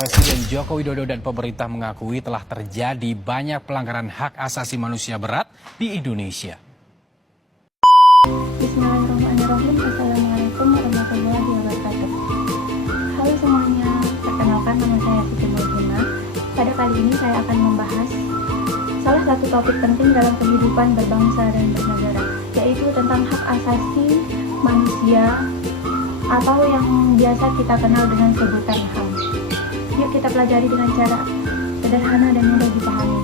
Presiden Joko Widodo dan pemerintah mengakui telah terjadi banyak pelanggaran hak asasi manusia berat di Indonesia. Bismillahirrahmanirrahim. Assalamualaikum warahmatullahi wabarakatuh. Halo semuanya, perkenalkan nama saya Siti Mulkina. Pada kali ini saya akan membahas salah satu topik penting dalam kehidupan berbangsa dan bernegara, yaitu tentang hak asasi manusia atau yang biasa kita kenal dengan sebutan HAM. Yuk kita pelajari dengan cara sederhana dan mudah dipahami.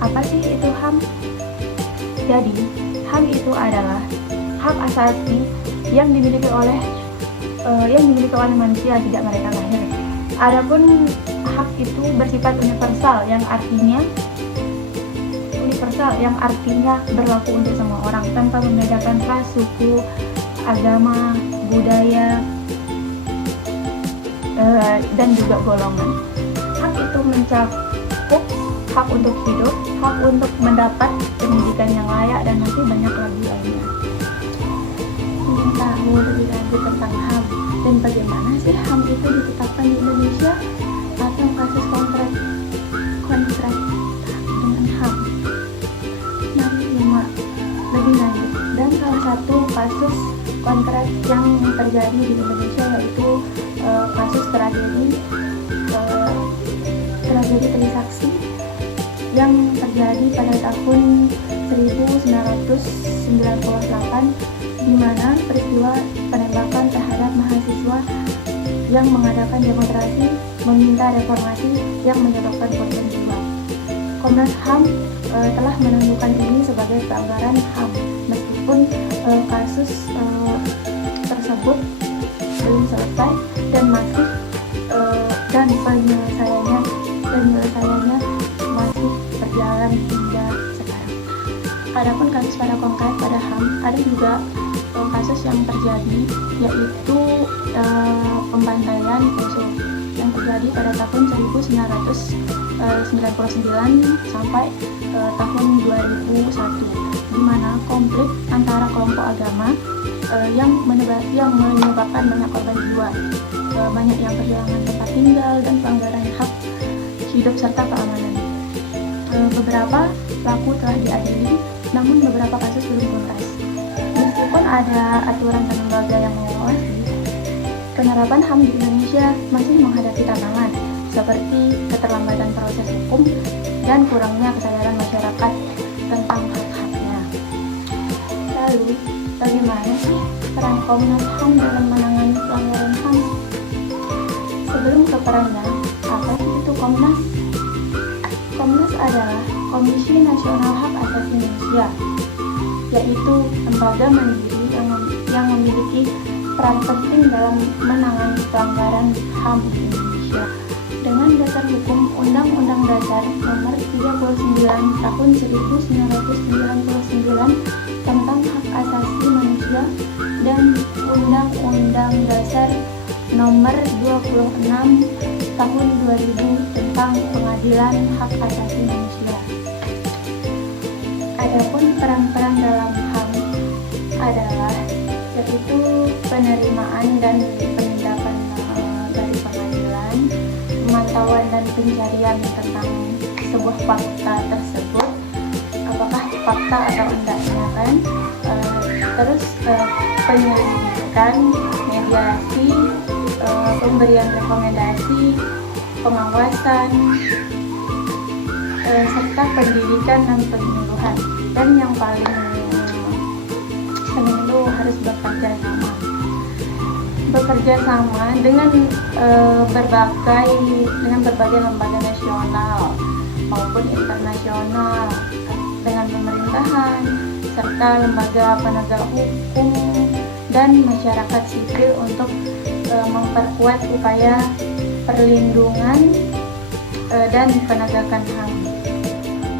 Apa sih itu HAM? Jadi, HAM itu adalah hak asasi yang dimiliki oleh manusia sejak mereka lahir. Adapun hak itu bersifat universal yang artinya berlaku untuk semua orang tanpa membedakan ras, suku, agama, budaya, dan juga golongan. Hak itu mencakup hak untuk hidup, hak untuk mendapat pendidikan yang layak, dan masih banyak lagi lainnya. Ingin tahu lebih lanjut tentang HAM dan bagaimana sih HAM itu ditetapkan di Indonesia atau kasus kontrak dengan HAM? Mari simak lebih lanjut. Dan salah satu kasus kontrak yang terjadi di Indonesia yaitu kasus tragedi Trisakti yang terjadi pada tahun 1998, di mana peristiwa penembakan terhadap mahasiswa yang mengadakan demonstrasi meminta reformasi yang menyebabkan korban jiwa. Komnas HAM telah menunjukkan ini sebagai pelanggaran HAM, meskipun kasus tersebut belum selesai dan masih penyelesaiannya masih berjalan hingga sekarang. Adapun kasus pada konkret pada HAM, ada juga kasus yang terjadi, yaitu pembantaian poso yang terjadi pada tahun 1999 sampai tahun 2001, di mana konflik antara kelompok agama yang menyebabkan banyak korban jiwa, banyak yang kehilangan tempat tinggal, dan pelanggaran hak hidup serta keamanan. Beberapa pelaku telah diadili, namun beberapa kasus belum tuntas. Meskipun ada aturan dan lembaga yang mengawasi, penerapan HAM di Indonesia masih menghadapi tantangan seperti keterlambatan proses hukum dan kurangnya kesadaran masyarakat tentang hak-haknya. Lalu, bagaimana sih peran Komnas HAM dalam menangani pelanggaran HAM? Sebelum ke perannya, apa sih itu Komnas? Komnas adalah Komisi Nasional Hak Asasi Manusia, yaitu lembaga mandiri yang memiliki peran penting dalam menangani pelanggaran HAM di Indonesia. Dengan dasar hukum Undang-Undang Dasar Nomor 39 Tahun 1999 tentang Hak Asasi Manusia dan Undang-Undang Dasar Nomor 26 Tahun 2000 tentang Pengadilan Hak Asasi Manusia. Adapun peran-peran dalam HAM adalah yaitu penerimaan dan penindakan dari pengadilan, pemantauan dan pencarian tentang sebuah fakta tersebut, apakah fakta atau enggaknya kan, terus penyelidikan, mediasi, pemberian rekomendasi, pengawasan, serta pendidikan dan penyuluhan. Dan yang paling penting itu harus bekerja sama dengan berbagai lembaga nasional maupun internasional, dengan pemerintahan serta lembaga penegak hukum dan masyarakat sipil untuk memperkuat upaya perlindungan dan penegakan HAM.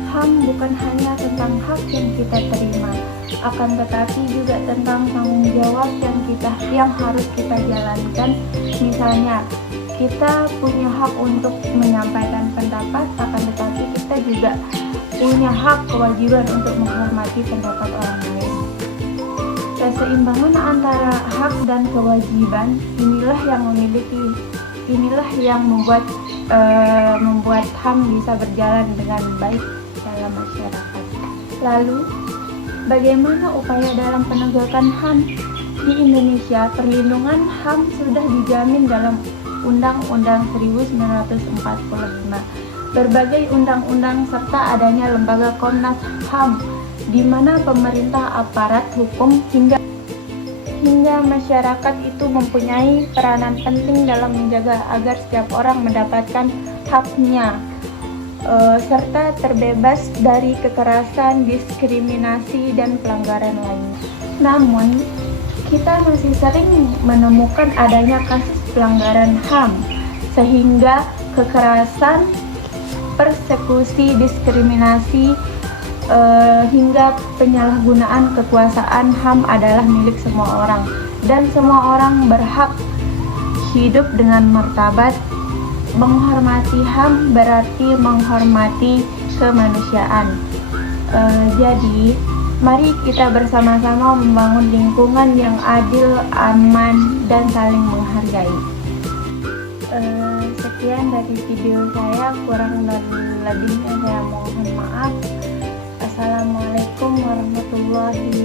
HAM bukan hanya tentang hak yang kita terima, akan tetapi juga tentang tanggung jawab yang harus kita jalankan. Misalnya, kita punya hak untuk menyampaikan pendapat, akan tetapi kita juga punya hak kewajiban untuk menghormati pendapat orang lain. Keseimbangan antara hak dan kewajiban inilah yang membuat membuat HAM bisa berjalan dengan baik dalam masyarakat. Lalu, bagaimana upaya dalam penegakan HAM? Di Indonesia, perlindungan HAM sudah dijamin dalam Undang-Undang 1945, berbagai undang-undang serta adanya lembaga Komnas HAM, di mana pemerintah, aparat hukum hingga masyarakat itu mempunyai peranan penting dalam menjaga agar setiap orang mendapatkan haknya, serta terbebas dari kekerasan, diskriminasi, dan pelanggaran lainnya. Namun, kita masih sering menemukan adanya kasus pelanggaran HAM, sehingga kekerasan, persekusi, diskriminasi, hingga penyalahgunaan kekuasaan HAM adalah milik semua orang, dan semua orang berhak hidup dengan martabat. Menghormati HAM berarti menghormati kemanusiaan. Jadi, mari kita bersama-sama membangun lingkungan yang adil, aman, dan saling menghargai. Sekian dari video saya, kurang dan lebihnya saya mohon maaf. Assalamualaikum warahmatullahi